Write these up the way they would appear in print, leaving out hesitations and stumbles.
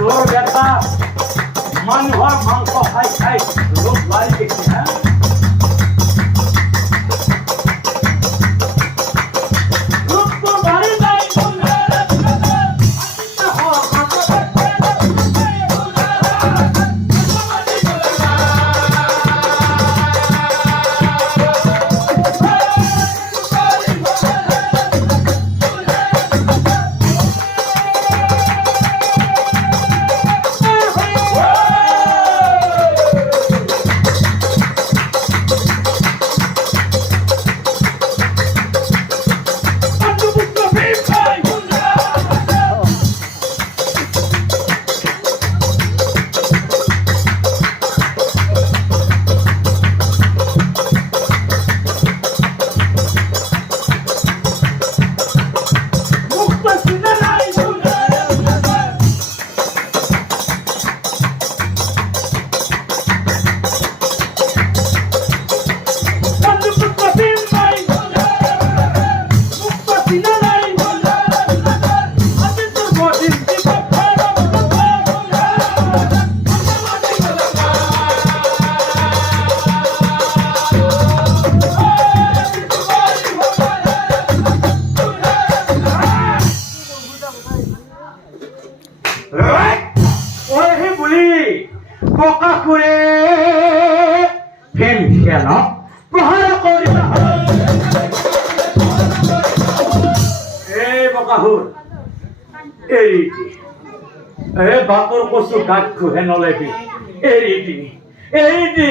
তোৰ ব্যথা মানুহৰ মাংস খাই খাই লোক বাঢ়ি গৈছে হা বাতৰ কচু গাত খুহে নলেবি এৰি দি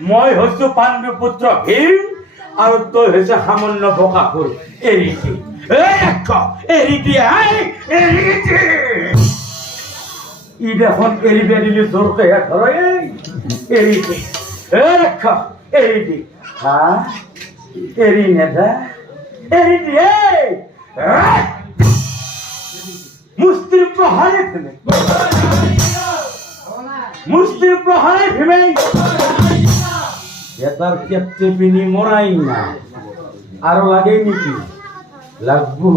মই হৈছো পাণ্ডুপুত্ৰ ভীম আৰু তই হৈছে সামান্য বকাসুৰ এৰি দি ই দেখোন এৰিবে দিলি জোৰকেহে ধৰ এৰি দি হা এৰি নেদা এৰি দিয়ে মুষ্টিৰ প্ৰহাৰে ভীমে এটাৰ কেপ্তে পিনি মৰাই না আৰু লাগে নেকি লাগবো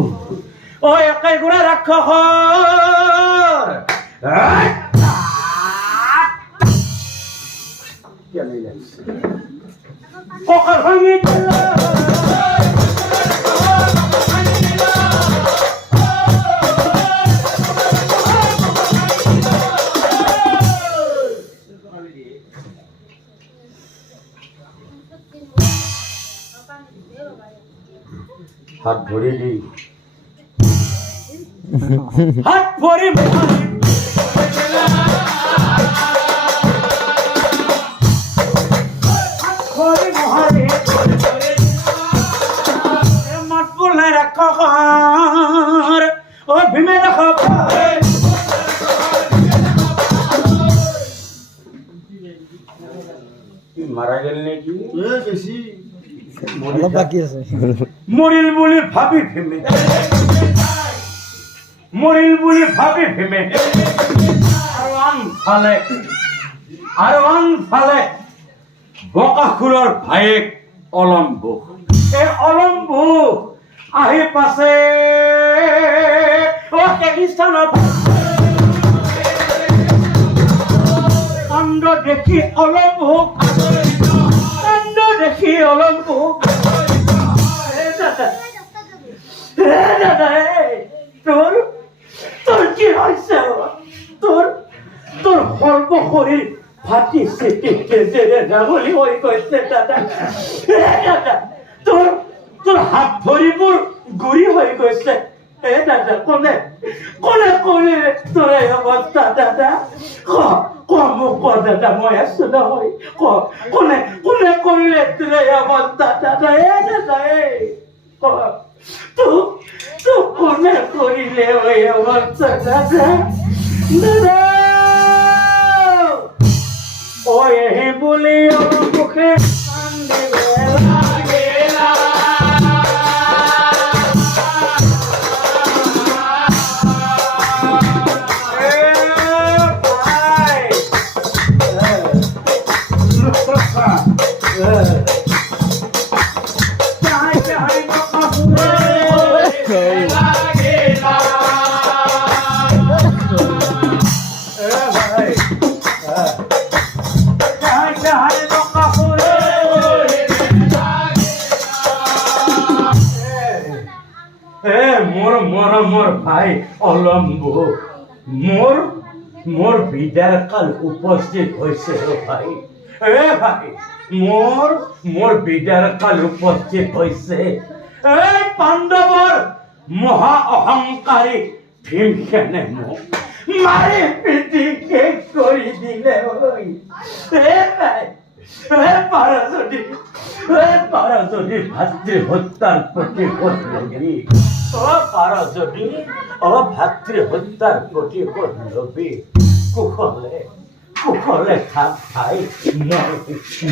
ও একাই গুড়া ৰাক্ষস ককাৰ ভাঙি হাত ভৰি দি হাত ভৰি মাত বোলে ৰাক্ষস অ ভীমে ৰাখক মাৰা গেল নেকি মৰিল বুলি ভাবি ভীমে আৰু আনফালে বকাসুৰৰ ভায়েক অলম্বু এই অলম্বু আহি পাছে কাণ্ড দেখি অলম্বু তোর কি হয়েছে তোর সর্বশরীর ফাটি গাঙুলি হয়ে গৈছে দাদা তোর হাত ভৰিবোৰ গুৰি হৈ গৈছে দাদা কোনে তোৰ এই অৱস্থা দাদা মোক দাদা মই আছো নহয় কোনে কৰিলে তোৰ এই অৱস্থা দাদা দাদা তোক কোনে কৰিলে এই অৱস্থা দাদা দাদা ওই বলি মুখে মোর ভাই অলম্ব মোর বিদার কাল উপস্থিত হয়েছে ভাই এ ভাই মোর বিদার কাল উপস্থিত হয়েছে এই পাণ্ডৱৰ মহা অহংকাৰী ভীমসেনে মোক মাৰি পিটি শেষ কৰি দিলে এ ভাই পাৰা যদি ভাতৃ হত্যাৰ প্ৰতিশোধ ল'বি ভাতৃ হত্যাৰ প্ৰতিশোধ ল'বি কুশলে থাক ভাই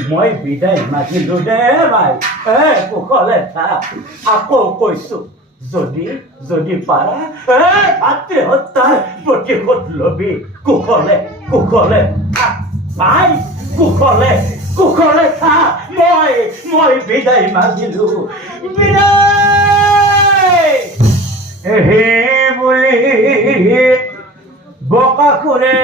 মই বিদায় মাগিলো দে ভাই কুশলে থাক আকৌ কৈছো যদি পাৰা ভাতৃ হত্যাৰ প্ৰতিশোধ ল'বি কুশলে থাক ভাই কুশলে থাক মই বিদায় মাগিলো বিদায় সেই বুলি বকাসুৰে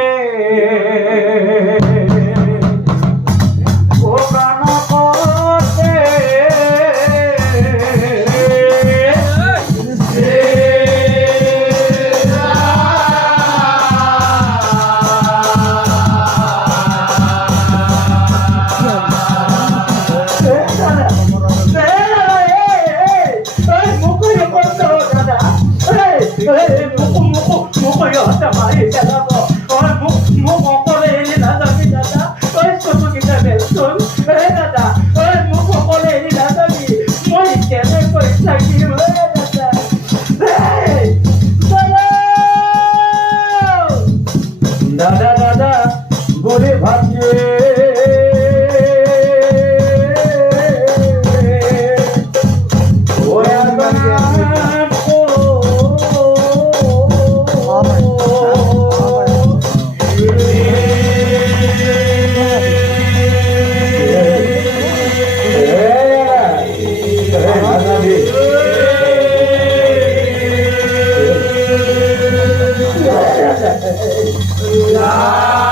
দাদা বলে ভাবছে Yeah.